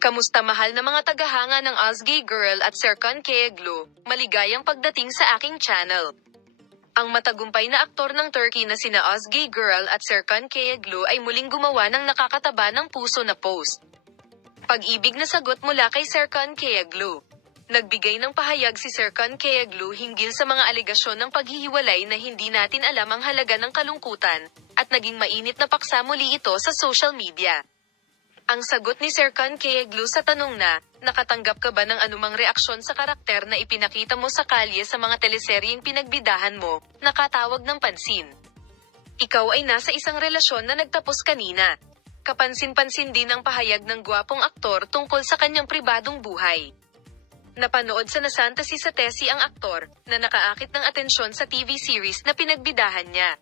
Kamusta mahal na mga tagahanga ng Ozgay Girl at Serkan Kayaglu, maligayang pagdating sa aking channel. Ang matagumpay na aktor ng Turkey na sina Ozgay Girl at Serkan Kayaglu ay muling gumawa ng nakakataba ng puso na post. Pag-ibig na sagot mula kay Serkan Kayaglu. Nagbigay ng pahayag si Serkan Kayaglu hinggil sa mga alegasyon ng paghihiwalay na hindi natin alam ang halaga ng kalungkutan, at naging mainit na paksa muli ito sa social media. Ang sagot ni Serkan Kayaglu sa tanong na, nakatanggap ka ba ng anumang reaksyon sa karakter na ipinakita mo sa kalye sa mga teleseryeng pinagbidahan mo, nakatawag ng pansin. Ikaw ay nasa isang relasyon na nagtapos kanina. Kapansin-pansin din ang pahayag ng gwapong aktor tungkol sa kanyang pribadong buhay. Napanood sa Nasantasi sa Tesi ang aktor, na nakaakit ng atensyon sa TV series na pinagbidahan niya.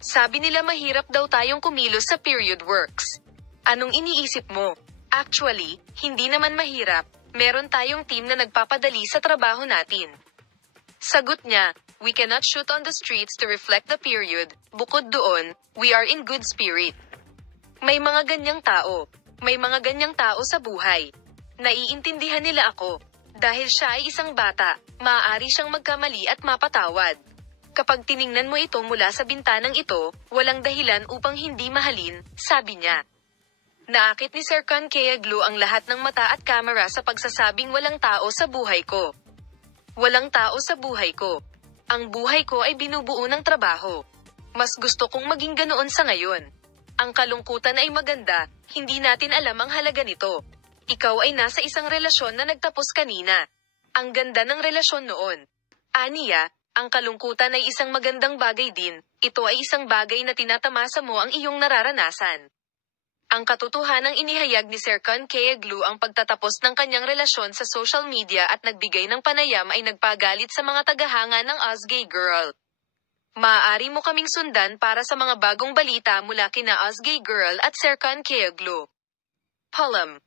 Sabi nila mahirap daw tayong kumilos sa period works. Anong iniisip mo? Actually, hindi naman mahirap, meron tayong team na nagpapadali sa trabaho natin. Sagot niya, we cannot shoot on the streets to reflect the period, bukod doon, we are in good spirit. May mga ganyang tao. May mga ganyang tao sa buhay. Naiintindihan nila ako. Dahil siya ay isang bata, maaari siyang magkamali at mapatawad. Kapag tiningnan mo ito mula sa bintanang ito, walang dahilan upang hindi mahalin, sabi niya. Naakit ni Serkan Kayaglu ang lahat ng mata at kamera sa pagsasabing walang tao sa buhay ko. Walang tao sa buhay ko. Ang buhay ko ay binubuo ng trabaho. Mas gusto kong maging ganoon sa ngayon. Ang kalungkutan ay maganda, hindi natin alam ang halaga nito. Ikaw ay nasa isang relasyon na nagtapos kanina. Ang ganda ng relasyon noon. Aniya, ang kalungkutan ay isang magandang bagay din, ito ay isang bagay na tinatamasa mo ang iyong nararanasan. Ang katotohanang inihayag ni Serkan Kayaglu ang pagtatapos ng kanyang relasyon sa social media at nagbigay ng panayam ay nagpagalit sa mga tagahanga ng Ozgay Girl. Maaari mo kaming sundan para sa mga bagong balita mula kina Ozgay Girl at Serkan Kayaglu. Palam.